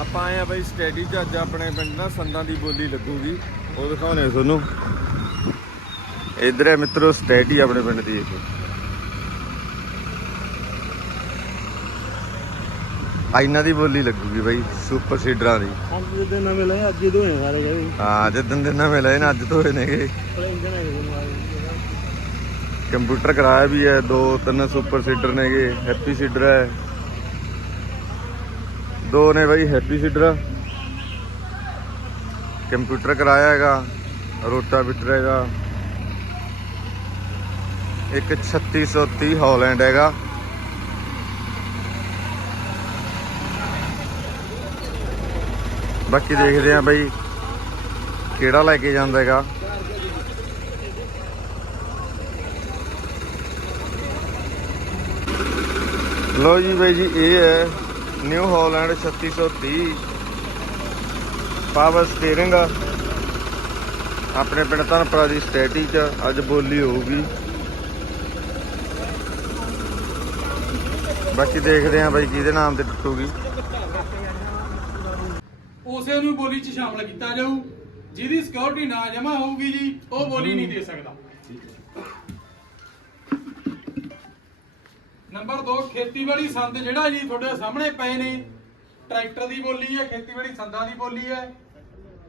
ਆਪਾਂ ਆਏ ਆ ਬਾਈ ਸਟੇਡੀ 'ਚ ਅੱਜ ਆਪਣੇ ਪਿੰਡ ਨਾ ਸੰਦਾਂ ਦੀ ਬੋਲੀ ਲੱਗੂਗੀ। ਉਹ ਦਿਖਾਉਣੇ ਤੁਹਾਨੂੰ। ਇਧਰ ਹੈ ਮਿੱਤਰੋ ਸਟੇਡੀ ਆਪਣੇ ਪਿੰਡ ਦੀ ਇਹ ਆ ਇਹਨਾਂ ਦੀ ਬੋਲੀ ਲੱਗੂਗੀ ਬਾਈ ਸੁਪਰ ਸੀਡਰਾਂ ਦੀ। ਅੱਜ ਦੇ ਨਵੇਂ ਲਏ ਅੱਜ ਹੀ ਦੋਏ ਸਾਰੇ ਗਏ। ਹਾਂ ਜਿੱਦਣ ਦੇ ਨਵੇਂ ਲਏ ਨੇ ਅੱਜ ਤੋਂ ਹੋਏ ਨੇਗੇ। ਕੰਪਿਊਟਰ ਕਰਾਇਆ ਵੀ ਹੈ ਦੋ ਤਿੰਨ ਸੁਪਰ ਸੀਡਰ ਨੇਗੇ ਹੈਪੀ ਸੀਡਰ ਹੈ। ਦੋ ਨੇ ਬਾਈ ਹੈਪੀ ਸੀਡਰ ਕੰਪਿਊਟਰ ਕਰਾਇਆ ਹੈਗਾ, ਰੋਟਾ ਰੋਟਾਵੀਟਰ ਹੈਗਾ। ਇੱਕ 3630 ਹਾਲੈਂਡ ਹੈਗਾ। ਬਾਕੀ ਦੇਖਦੇ ਆ ਬਾਈ, ਕਿਹੜਾ ਲੈ ਕੇ ਜਾਂਦਾ ਹੈਗਾ। ਲੋ ਜੀ ਬਾਈ ਜੀ, ਇਹ ਹੈ ਨਿਊ ਹਾਲੈਂਡ 3630 ਪਾਵਰ ਸਟੀਅਰਿੰਗ ਆਪਣੇ ਪਿੰਡ ਧਨਪੁਰਾ ਦੀ ਸਟੇਟੀ ਅੱਜ ਬੋਲੀ ਹੋਊਗੀ। ਬਾਕੀ ਦੇਖਦੇ ਆਂ ਬਾਈ ਕਿਹਦੇ ਨਾਮ ਤੇ ਟੁੱਟੂਗੀ। ਉਸੇ ਨੂੰ ਬੋਲੀ 'ਚ ਸ਼ਾਮਲ ਕੀਤਾ ਜਾਊ। ਜਿਹਦੀ ਸਿਕਿਉਰਿਟੀ ਨਾ ਜਮਾ ਹੋਊਗੀ ਜੀ, ਉਹ ਬੋਲੀ ਨਹੀਂ ਦੇ ਸਕਦਾ। ਨੰਬਰ 2 ਖੇਤੀਬਾੜੀ ਸੰਦ ਜਿਹੜਾ ਜੀ ਤੁਹਾਡੇ ਸਾਹਮਣੇ ਪਏ ਨੇ ਟਰੈਕਟਰ ਦੀ ਬੋਲੀ ਹੈ ਖੇਤੀਬਾੜੀ ਸੰਦਾਂ ਦੀ ਬੋਲੀ ਹੈ।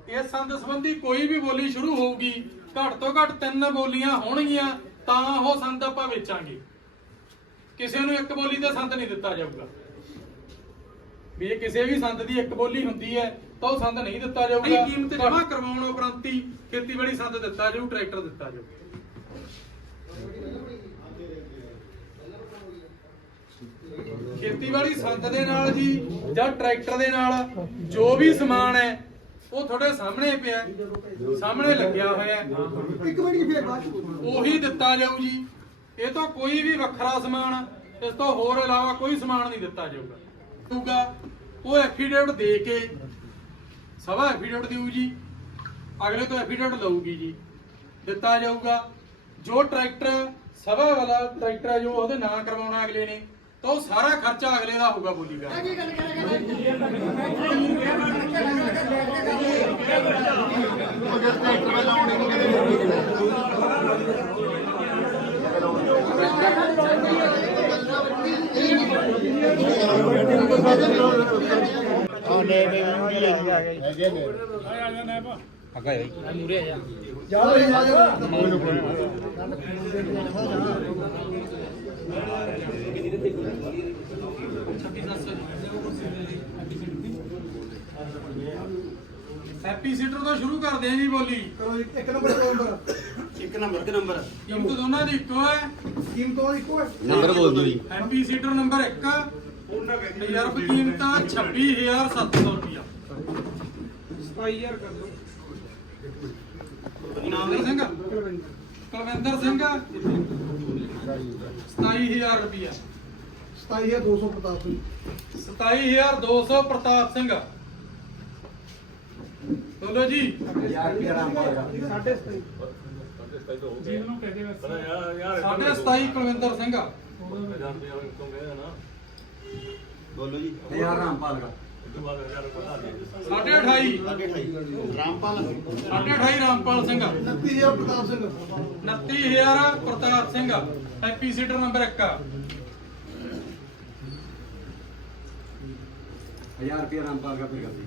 ਇਸ ਸੰਦ ਸੰਬੰਧੀ ਕੋਈ ਵੀ ਬੋਲੀ ਸ਼ੁਰੂ ਹੋਊਗੀ ਘੱਟ ਤੋਂ ਘੱਟ ਤਿੰਨ ਬੋਲੀਆਂ ਹੋਣਗੀਆਂ ਤਾਂ ਉਹ ਸੰਦ ਆਪਾਂ ਵੇਚਾਂਗੇ। ਕਿਸੇ ਨੂੰ ਇੱਕ ਬੋਲੀ ਦਾ ਸੰਦ ਨਹੀਂ ਦਿੱਤਾ ਜਾਊਗਾ। ਵੀ ਇਹ ਕਿਸੇ ਵੀ ਸੰਦ ਦੀ ਇੱਕ ਬੋਲੀ ਹੁੰਦੀ ਹੈ ਤਾਂ ਉਹ ਸੰਦ ਨਹੀਂ ਦਿੱਤਾ ਜਾਊਗਾ। ਇਹ ਕੀਮਤ ਜਮ੍ਹਾਂ ਕਰਵਾਉਣ ਉਪਰੰਤ ਹੀ ਖੇਤੀਬਾੜੀ ਸੰਦ ਦਿੱਤਾ ਜਾਊ ਟਰੈਕਟਰ ਦਿੱਤਾ ਜਾਊ। ਖੇਤੀਬਾੜੀ ਸੰਦ ਦੇ ਨਾਲ ਜੀ ਜਾਂ ਟਰੈਕਟਰ ਦੇ ਨਾਲ ਜੋ ਵੀ ਸਮਾਨ ਹੈ ਉਹ ਤੁਹਾਡੇ ਸਾਹਮਣੇ ਪਿਆ ਹੈ, ਸਾਹਮਣੇ ਲੱਗਿਆ ਹੋਇਆ ਹੈ। ਇੱਕ ਮਿੰਟ ਫੇਰ ਬਾਅਦ ਚ ਉਹੀ ਦਿੱਤਾ ਜਾਊ ਜੀ। ਇਹ ਤੋਂ ਕੋਈ ਵੀ ਵੱਖਰਾ ਸਮਾਨ ਇਸ ਤੋਂ ਹੋਰ ਇਲਾਵਾ ਕੋਈ ਸਮਾਨ ਨਹੀਂ ਦਿੱਤਾ ਜਾਊਗਾ। ਉਹ ਐਫੀਡੇਵਿਟ ਦੇ ਕੇ ਸਭਾ ਐਫੀਡੇਵਿਟ ਦਿਊ ਜੀ। ਅਗਲੇ ਤੋਂ ਐਫੀਡੇਵਿਟ ਲਊਗੀ ਜੀ। ਦਿੱਤਾ ਜਾਊਗਾ। ਜੋ ਟਰੈਕਟਰ ਸਭਾ ਵਾਲਾ ਟਰੈਕਟਰ ਹੈ ਜੋ ਉਹਦੇ ਨਾਂ ਕਰਵਾਉਣਾ ਅਗਲੇ ਨੇ। ਤਾਂ ਉਹ ਸਾਰਾ ਖਰਚਾ ਅਗਲੇ ਦਾ ਹੋਊਗਾ ਬੋਲੀ ਦਾ। ਜਾਓ। ਹੈਪੀ ਸੀਟਰ ਤੋਂ ਸ਼ੁਰੂ ਕਰਦੇ ਆਂ ਜੀ ਬੋਲੀ। ਕਰੋ ਜੀ, ਇੱਕ ਨੰਬਰ ਦੋ ਨੰਬਰ। ਇੱਕ ਨੰਬਰ ਤੇ ਨੰਬਰ। ਕੀਮਤ ਦੋਨਾਂ ਦੀ ਇੱਕੋ ਹੈ। ਕੀਮਤ ਉਹ ਇੱਕੋ ਹੈ। ਨੰਬਰ ਬੋਲ ਦਿਓ ਜੀ। ਹੈਪੀ ਸੀਟਰ ਨੰਬਰ 1 ਰਿਜ਼ਰਵ ਕੀਮਤ 26700 ਰੁਪਇਆ 27000 ਕਰ ਦੋ ਨਾਮਦਰ ਸਿੰਘ। ਕੁਲਵਿੰਦਰ ਸਿੰਘ। 27000 ਰੁਪਇਆ 27250 27200 ਪ੍ਰਤਾਪ ਸਿੰਘ। ਬੋਲੋ ਜੀ। ਸਾਢੇ ਸਤਾਈ ਸਾਡੇ 27 ਕੁਲਵਿੰਦਰ ਸਿੰਘ। ਬੋਲੋ ਜੀ। 1000 ਰਾਮਪਾਲ ਦਾ। ਸਾਡੇ 28 ਰਾਮਪਾਲ ਸਾਡੇ 28 Rampal Singh. 29000 Pratap Singh. 29000 Pratap Singh. Happy seeder number 1 1000 ਰੁਪਏ ਰਾਮਪਾਲ ਦਾ ਫਿਰ ਕਰਦੇ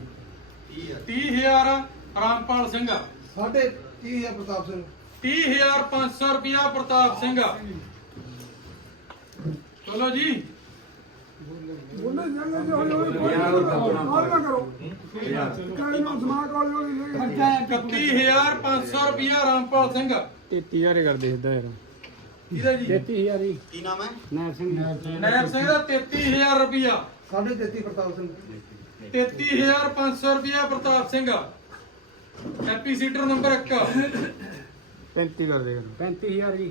30000 ਰਾਮਪਾਲ ਸਿੰਘ ਸਾਢੇ 30000 ਪ੍ਰਤਾਪ ਸਿੰਘ 30500 ਰੁਪਿਆ ਪ੍ਰਤਾਪ ਸਿੰਘ ਚਲੋ ਜੀ ਬੋਲੇ ਜਾਂਦੇ ਜੋ ਹੋਰ ਨਾ ਕਰੋ ਕਾਲੇ ਨੂੰ ਦਿਮਾਗ ਵਾਲੇ ਹੋਏ ਖਰਚਾ 31500 ਰੁਪਿਆ ਰਾਮਪਾਲ ਸਿੰਘ 33000 ਹੀ ਕਰਦੇ ਸਿੱਧਾ ਯਾਰ ਇਹਦਾ ਜੀ? 33000 ਹੀ ਕੀ ਨਾਮ ਹੈ? ਨਾਇਬ ਸਿੰਘ ਨੈਬ ਸਿੰਘ। ਦਾ 33000 ਰੁਪਿਆ ਸਾਢੇ 33 ਪ੍ਰਤਾਪ ਸਿੰਘ। 33500 ਰੁਪਿਆ Pratap Singh happy seeder number 1 35 ਕਰ ਦੇਗਾ। 35000 ਜੀ।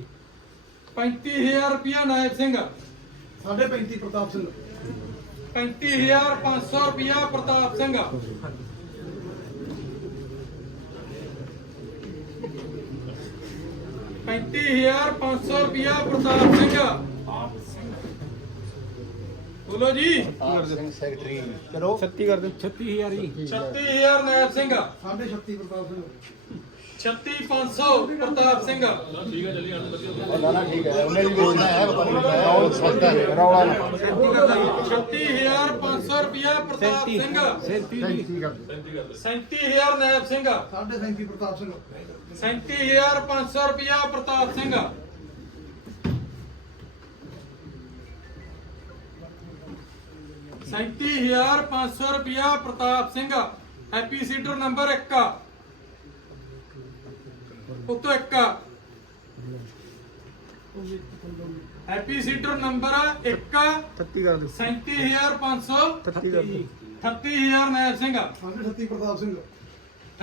35000 ਰੁਪਿਆ ਨਾਇਬ ਸਿੰਘ ਸਾਢੇ 35 ਪ੍ਰਤਾਪ ਸਿੰਘ। 35500 ਰੁਪਿਆ ਪ੍ਰਤਾਪ ਸਿੰਘ ਪੈਂਤੀ ਹਜ਼ਾਰ ਪੰਜ ਸੌ ਰੁਪਿਆ ਪ੍ਰਤਾਪ ਸਿੰਘ। ਬੋਲੋ ਜੀ। ਸੈਕਟਰੀ। ਚਲੋ। 36 ਕਰ ਦੇ 36000 ਜੀ। 36000 ਨਾਇਬ ਸਿੰਘ। ਸਾਡੇ ਸ਼ਕਤੀ ਪ੍ਰਤਾਪ ਸਿੰਘ। 36500 ਪ੍ਰਤਾਪ ਸਿੰਘ। ਨਾ ਨਾ ਠੀਕ ਹੈ। ਉਹਨੇ ਵੀ ਬੋਲਣਾ ਹੈ ਪਤਾ ਨਹੀਂ ਰੌਲ ਸੌਦਾ ਹੈ ਰੌਲਾ ਨਾ 36500 ਰੁਪਿਆ ਪ੍ਰਤਾਪ ਸਿੰਘ। 37000 ਨਾਇਬ ਸਿੰਘ। ਸਾਡੇ 37 ਪ੍ਰਤਾਪ ਸਿੰਘ। 37500 ਰੁਪਿਆ ਪ੍ਰਤਾਪ ਸਿੰਘ। ਸੈਂਤੀ ਹਜ਼ਾਰ ਪੰਜ ਸੌ ਰੁਪਿਆ Pratap Singh. Happy seeder number 1 ਉੱਤੋਂ 1 ਹੈਪੀ ਸੀਟਰ ਨੰਬਰ 1 36 ਕਰ ਦੇ 37500 36 ਕਰ ਦੇ 38000 ਨਾਇਬ ਸਿੰਘ। ਸਾਡੇ 36 ਪ੍ਰਤਾਪ ਸਿੰਘ।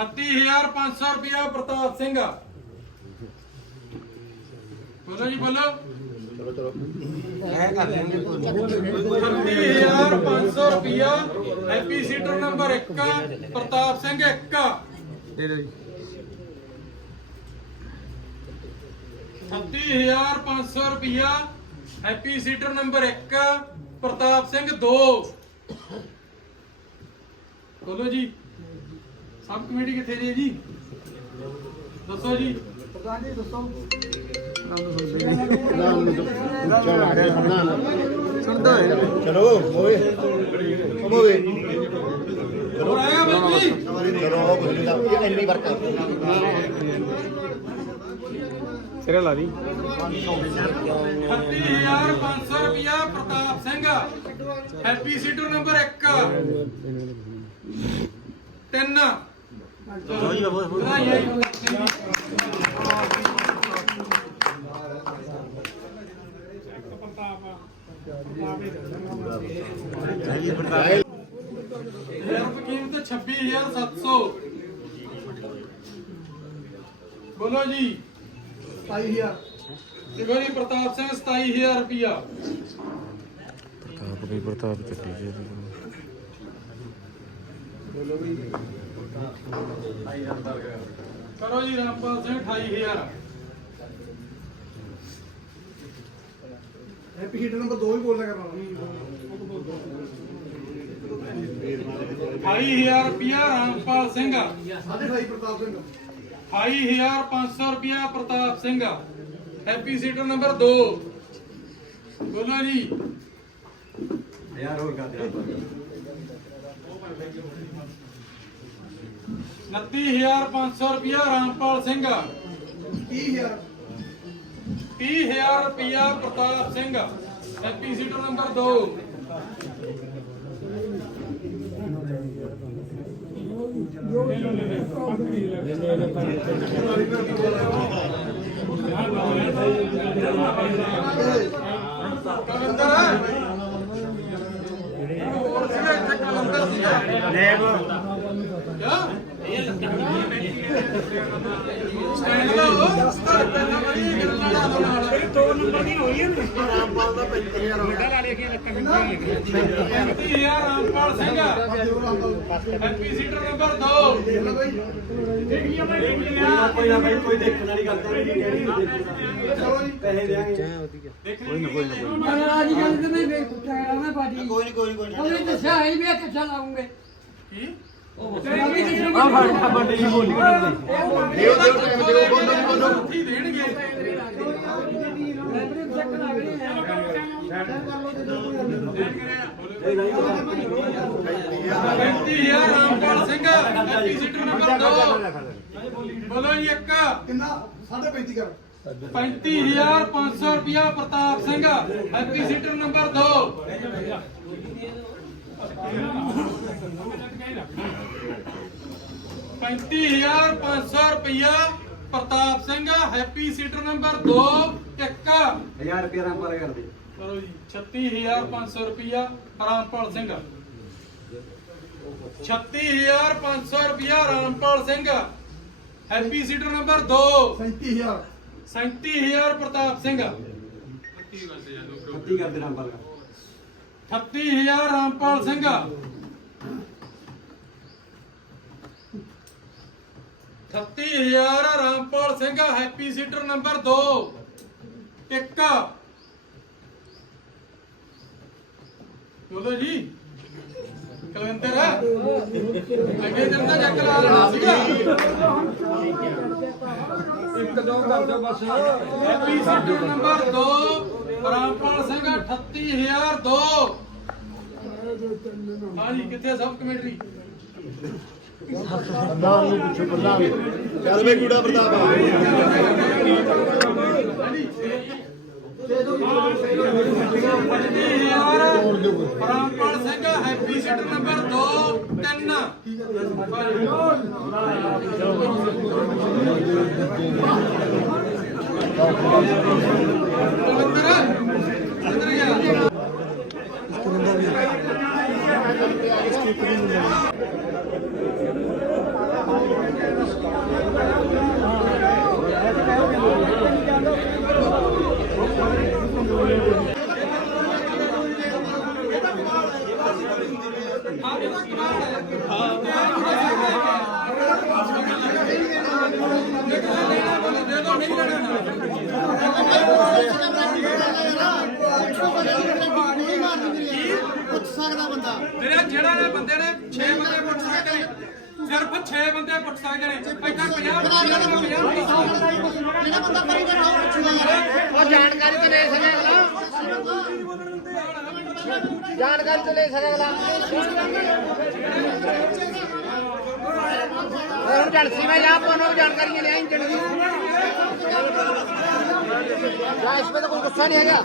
38500 ਰੁਪਿਆ ਪ੍ਰਤਾਪ ਸਿੰਘ। ਬੋਲੋ ਜੀ ਬੋਲੋ। ਚਲੋ ਚਲੋ 38500 ਰੁਪਿਆ happy seeder number 1 Pratap Singh 1 ਦੇ ਦੇ ਜੀ। 38500 ਰੁਪਿਆ happy seeder number 1 Pratap Singh 2 ਬੋਲੋ ਜੀ। ਸਬ ਕਮੇਟੀ ਕਿੱਥੇ ਜੀ ਜੀ? ਦੱਸੋ ਜੀ। ਸਿਰੇ ਲਾ ਦੀ। 30500 ਰੁਪਿਆ Pratap Singh. Happy seeder number 1 3 छब्बीस हज़ार सात सौ। बोलो जी। सताई हज़ार प्रताप सिंह सताई हज़ार रुपया। प्रताप प्रताप बोलो भाई ਕਰੋ ਜੀ Rampal Singh 28000 happy heater number 2 ਵੀ ਬੋਲਣਾ ਕਰਨਾ 28000 ਰੁਪਿਆ ਰਾਮਪਾਲ ਸਿੰਘ। ਸਾਡੇ 28 ਪ੍ਰਤਾਪ ਸਿੰਘ। 28500 ਰੁਪਿਆ Pratap Singh. Happy seeder number 2 ਬੋਲੋ ਜੀ। ਯਾਰ ਹੋਰ ਕਰ ਦੇ 29500 ਰੁਪਿਆ ਰਾਮਪਾਲ ਸਿੰਘ। 30000 30000 ਰੁਪਿਆ Pratap Singh. Happy seeder number 2 ਕਲੰਦਰ। ਹੋਰ ਸੀਗਾ ਇੱਥੇ ਕਲੰਦਰ ਸੀਗਾ ਕਿਆ ਸਟੈਂਡ ਦਾ ਉਹ ਸਟਾਰ ਪਹਿਲਾਂ ਬੜੀ ਗੱਲਾਂ ਲਾ ਦੋ ਨਾਲ ਦੋ ਨੰਬਰ ਦੀ ਹੋਈ ਹੈ ਰਾਮਪਾਲ ਦਾ 35000 ਵੱਡਾ ਲਾ ਲਿਆ ਕਿ ਲੱਕਾਂ ਦੀ Rampal Singh happy seeder number 2 ਕੋਈ ਨਾ ਭਾਈ ਕੋਈ ਦੇਖਣ ਵਾਲੀ ਗੱਲ ਤਾਂ ਨਹੀਂ ਚਲੋ ਜੀ ਪੈਸੇ ਦੇਾਂਗੇ ਰਾਜੀ ਗੱਲ ਤੇ ਮੈਂ ਵੇਖ ਪੁੱਛਿਆ ਮੈਂ ਬਾਜੀ। ਕੋਈ ਨਹੀਂ ਕੋਈ ਨਹੀਂ ਉਹਨੇ ਦੱਸਿਆ ਹੈ ਇਹ ਕਿੱਥੇ ਲਾਉਂਗੇ ਕੀ? ਆ ਫੜ ਵੱਡੇ ਜੀ ਬੋਲੀ ਦਿਓ ਦਿਓ ਟਾਈਮ ਦਿਓ ਬੋਲੋ ਜੀ, ਬੋਲੋ ਦੇਣਗੇ ਪੈਂਤੀ ਹਜ਼ਾਰ Rampal Singh happy seeder number 2 ਬੋਲੋ ਜੀ ਇੱਕ ਕਿੰਨਾ 35 ਕਰ 35500 ਰੁਪਿਆ Pratap Singh. Happy seeder number 2 35500 ਰੁਪਿਆ Pratap Singh happy seeder number 2 ਇੱਕ। 1000 ਰੁਪਏ ਰਾਮਪਾਲ ਕਰ ਦੇ ਕਰੋ ਜੀ 36500 ਰੁਪਿਆ ਰਾਮਪਾਲ ਸਿੰਘ 36500 ਰੁਪਿਆ Rampal Singh happy seeder number 2 37000 37000 Pratap Singh 30 ਕਰ ਦੇ ਰਾਮਪਾਲ। ਕਰ 38000 ਰਾਮਪਾਲ ਸਿੰਘ। ਅਠੱਤੀ ਹਜ਼ਾਰ Rampal Singh happy seeder number 2 ਇੱਕ। ਬੋਲੋ ਜੀ? ਕਲਵੰਤਰ ਅੱਗੇ ਦਿਨ ਦਾ ਜੱਕ ਲਾ ਲੈਣਾ ਸੀਗਾ। ਇੱਕ ਦੋ ਕਰ ਦਿਓ ਬਸ। Happy seeder number 2 Rampal Singh 38002 ਹਾਂਜੀ ਕਿੱਥੇ ਸਬ ਕਮੇਟਰੀ ਪ੍ਰਧਾਨ ਨੂੰ ਪੁੱਛੋ ਨੂੰ। ਚੱਲ ਵੇ ਕੂੜਾ Pratap Rampal Singh happy seeder number 2 3 ਅੰਦਰ ਦੇ ਦੋ ਨਹੀਂ ਲੈਣਾ ਪੁੱਛ ਸਕਦਾ ਬੰਦਾ ਜਿਹੜੇ ਜਿਹੜਾ ਬੰਦੇ ਨੇ? 6 ਬੰਦੇ ਪੁੱਛ ਸਕਦੇ ਨੇ ਸਿਰਫ 6 ਬੰਦੇ ਪੁੱਛ ਸਕਦੇ ਨੇ ਇੱਥੇ 50 50 ਜਿਹੜਾ ਬੰਦਾ ਪਰੀ ਬੈਠਾ ਉਹ ਪੁੱਛੂਗਾ ਯਾਰ ਉਹ ਜਾਣਕਾਰੀ ਤੇ ਲੈ ਸਕੇ ਅਗਲਾ। ਜਾਣਕਾਰੀ ਤੇ ਲੈ ਸਕੇ ਅਗਲਾ। ਹੁਣ ਜਣਸੀ ਮੈਂ ਜਾ ਪਾਉਣਾ ਜਾਣਕਾਰੀਆਂ ਲੈ ਆਈ ਜਣ ਦੀ ਇਸ ਵਿੱਚ ਕੋਈ ਗੁੱਸਾ ਨਹੀਂ ਹੈਗਾ।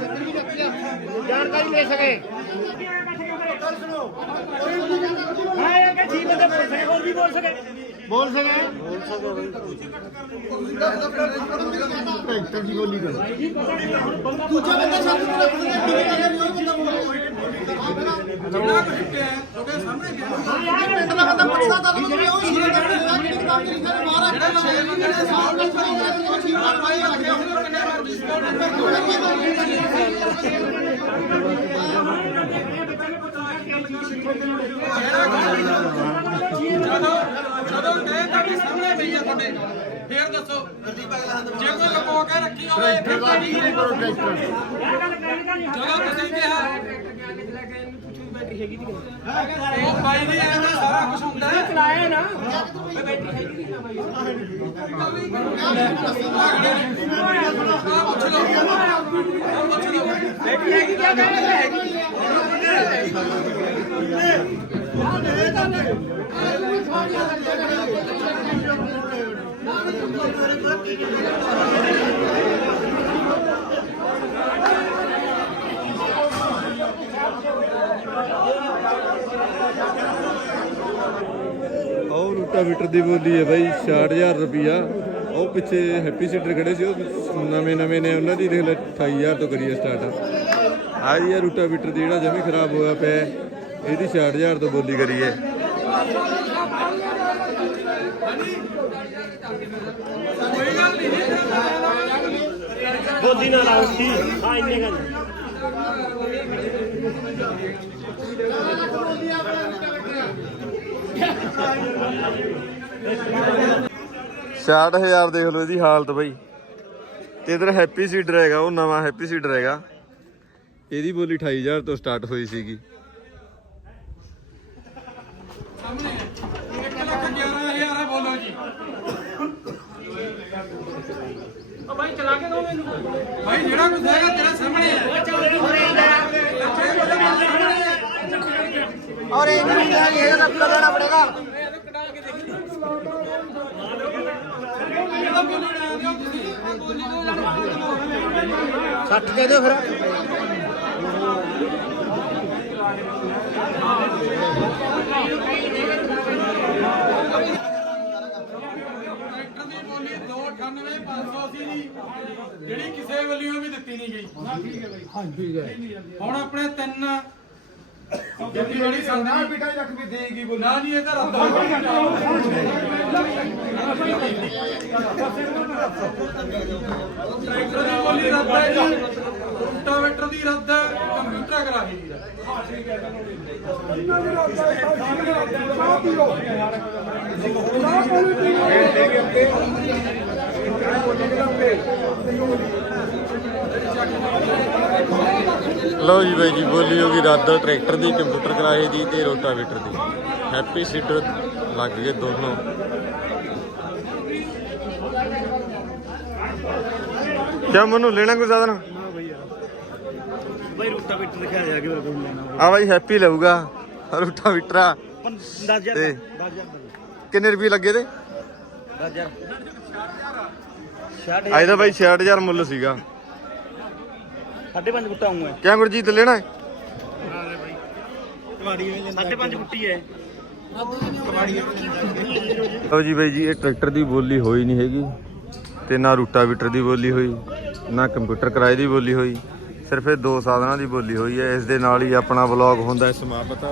ਜਾਣਕਾਰੀ ਲੈ ਸਕੇ। ਬੋਲ ਸਕੇ ਬੋਲ ਸਕੇ ਟਰੈਕਟਰ ਦੀ ਬੋਲੀ ਕਰੋ ਦੂਜਾ ਬੰਦਾ ਸ਼ਬਦ ਨੂੰ ਰੱਖਦੇ ਕਿਵੇਂ ਉਹ ਬੰਦਾ ਬੋਲੇ ਜਿਹੜਾ ਕੁਝ ਕਿਹਾ ਤੁਹਾਡੇ ਸਾਹਮਣੇ ਗਿਆ ਪਿੰਡ ਦਾ ਬੰਦਾ ਪੁੱਛਦਾ ਤਾਂ ਉਹ ਹੀ ਜਿਹੜਾ ਕਿਹੜੀ ਚ ਲਿਖਿਆ ਨੇ ਬਾਹਰ ਜਿਹੜਾ ਛੇ ਬੰਦੇ ਨੇ ਸਾਹਮਣੇ ਉਹ ਚੀਜ਼ ਨਾਲ ਪਾਈ ਰੱਖਿਆ ਉਹਨੂੰ ਕਿੰਨੇ ਮਰਜ਼ੀ ਸਪੋਰਟ ਜਦੋਂ ਜਦੋਂ ਕਹੇ ਤਾਂ ਸਾਹਮਣੇ ਪਈ ਆ ਤੁਹਾਡੇ ਫੇਰ ਦੱਸੋ ਜੇ ਕੋਈ ਲੁਕੋ ਕੇ ਰੱਖੀ ਹੋਵੇ ਫਿਰ ਤਾਂ ਨਹੀਂ ਜਦੋਂ ਤੁਸੀਂ ਕਿਹਾ ਉਹ ਬਾਈ ਦੀ ਐਵੇਂ ਸਾਰਾ ਕੁਝ ਹੁੰਦਾ ਹੈ ਚਲਾਇਆ ਨਾ ਪੁੱਛ ਲਓ ਪੁੱਛ ਲਓ ਉਹ ਰੂਟਾਵੀਟਰ ਦੀ ਬੋਲੀ ਹੈ ਬਾਈ 60000 ਰੁਪਿਆ ਉਹ ਪਿੱਛੇ ਹੈਪੀ ਸੀਟਰ ਖੜੇ ਸੀ, ਉਹ ਨਵੇਂ ਨਵੇਂ ਨੇ, ਉਹਨਾਂ ਦੀ ਦੇਖ ਲੈ 28000 ਤੋਂ ਕਰੀਏ ਸਟਾਰਟ ਆ ਜੀ ਇਹ ਰੂਟਾਵੀਟਰ ਦੀ ਜਿਹੜਾ ਜਮੀ ਖਰਾਬ ਹੋਇਆ ਪਿਆ ਇਹਦੀ 60000 ਤੋਂ ਬੋਲੀ ਕਰੀਏ। ਬੋਦੀ ਨਾਲ ਆਉਂ ਸੀ ਹਾਂ ਇੰਨੇ ਗੱਲ। ਹਜ਼ਾਰ ਦੇਖ ਲਓ ਇਹਦੀ ਹਾਲਤ ਬਾਈ। ਤੇ ਇਧਰ ਹੈਪੀ ਸੀਡਰ ਹੈਗਾ ਉਹ ਨਵਾਂ ਹੈਪੀ ਸੀਡਰ ਹੈਗਾ। ਇਹਦੀ ਬੋਲੀ 28000 ਤੋਂ ਸਟਾਰਟ ਹੋਈ ਸੀਗੀ ਸਾਹਮਣੇ 1 ਲੱਖ 11000 ਹੈ ਬੋਲੋ ਜੀ ਉਹ ਭਾਈ ਚਲਾ ਕੇ ਦੋ ਮੈਨੂੰ। ਭਾਈ ਜਿਹੜਾ ਕੁਝ ਹੈਗਾ ਤੇਰੇ ਸਾਹਮਣੇ ਹੈ। ਔਰ ਇਹ ਨਹੀਂ ਹੈਗਾ ਇਹ ਤਾਂ ਪੂਰਾ ਦੇਣਾ ਪੜੇਗਾ। ਸੱਟ ਦੇ ਦਿਓ ਫਿਰ। ਹਾਂ 98500 ਸੀ ਜੀ ਜਿਹੜੀ ਕਿਸੇ ਵੱਲੋਂ ਵੀ ਦਿੱਤੀ ਨਹੀਂ ਗਈ। ਠੀਕ ਹੈ ਹੁਣ ਆਪਣੇ ਤਿੰਨ ਜਿਹੜੀ ਬੜੀ ਸੰਧਾ ਬਿਟਾ ਰੱਖ ਵੀ ਦੇਗੀ ਬੋਲ। ਨਾ ਨਹੀਂ ਇਹ ਤਾਂ ਰੱਦ ਹੋ ਗਿਆ ਟਰੈਕਟਰ ਦੀ ਬੋਲੀ ਰੱਦ ਹੈ ਜੀ। ਰੋਟਾਵੇਟਰ ਦੀ ਰੱਦ ਹੈ। ਕੰਪਿਊਟਰ ਗਰਾਹੀ ਦੀ ਰੱਦ ਹਾਂ। ਠੀਕ ਹੈ। ਚਲੋ ਇਹ ਦੇ ਕੇ ਲਓ ਜੀ ਬਾਈ ਜੀ ਬੋਲੀ ਹੋ ਗਈ ਰੱਦ ਟਰੈਕਟਰ ਦੀ ਕੰਪਿਊਟਰ ਕਿਰਾਏ ਦੀ ਤੇ ਰੋਟਾਵੇਟਰ ਦੀ। ਹੈਪੀ ਸੀਡਰ ਲੱਗ ਗਏ ਦੋਨੋਂ। ਕਿਆ ਮਨੂੰ ਲੈਣਾ ਕੋਈ ਜ਼ਿਆਦਾ ਨਾ ਬਾਈ ਜਾ ਕੇ ਲੈਣਾ। ਆ ਬਾਈ ਹੈਪੀ ਲਊਗਾ। ਰੋਟਾਵੇਟਰ ਆ। 10000 ਤੇ 10000 ਕਿੰਨੇ ਰੁਪਏ ਲੱਗੇ ਤੇ? 10000 ਅੱਜ ਦਾ ਬਾਈ 66000 ਮੁੱਲ ਸੀਗਾ। ਸਾਢੇ ਪੰਜ ਗੁੱਟਾ ਆਉਂਗਾ ਕਿਆ ਗੁਰਜੀਤ ਲੈਣਾ ਹੈ ਸਾਢੇ ਲਓ ਜੀ ਬਾਈ ਜੀ ਇਹ ਟਰੈਕਟਰ ਦੀ ਬੋਲੀ ਹੋਈ ਨਹੀਂ ਹੈਗੀ ਤੇ ਨਾ ਰੂਟਾਵੀਟਰ ਦੀ ਬੋਲੀ ਹੋਈ ਨਾ ਕੰਪਿਊਟਰ ਕਿਰਾਏ ਦੀ ਬੋਲੀ ਹੋਈ ਸਿਰਫ ਇਹ ਦੋ ਸਾਧਨਾਂ ਦੀ ਬੋਲੀ ਹੋਈ ਹੈ। ਇਸ ਦੇ ਨਾਲ ਹੀ ਆਪਣਾ ਵਲੌਗ ਹੁੰਦਾ ਹੈ ਸਮਾਪਤ।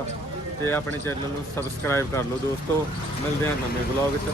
ਤੇ ਆਪਣੇ ਚੈਨਲ ਨੂੰ ਸਬਸਕ੍ਰਾਈਬ ਕਰ ਲਓ ਦੋਸਤੋ। ਮਿਲਦੇ ਹਾਂ ਨਵੇਂ ਵਲੌਗ 'ਚ।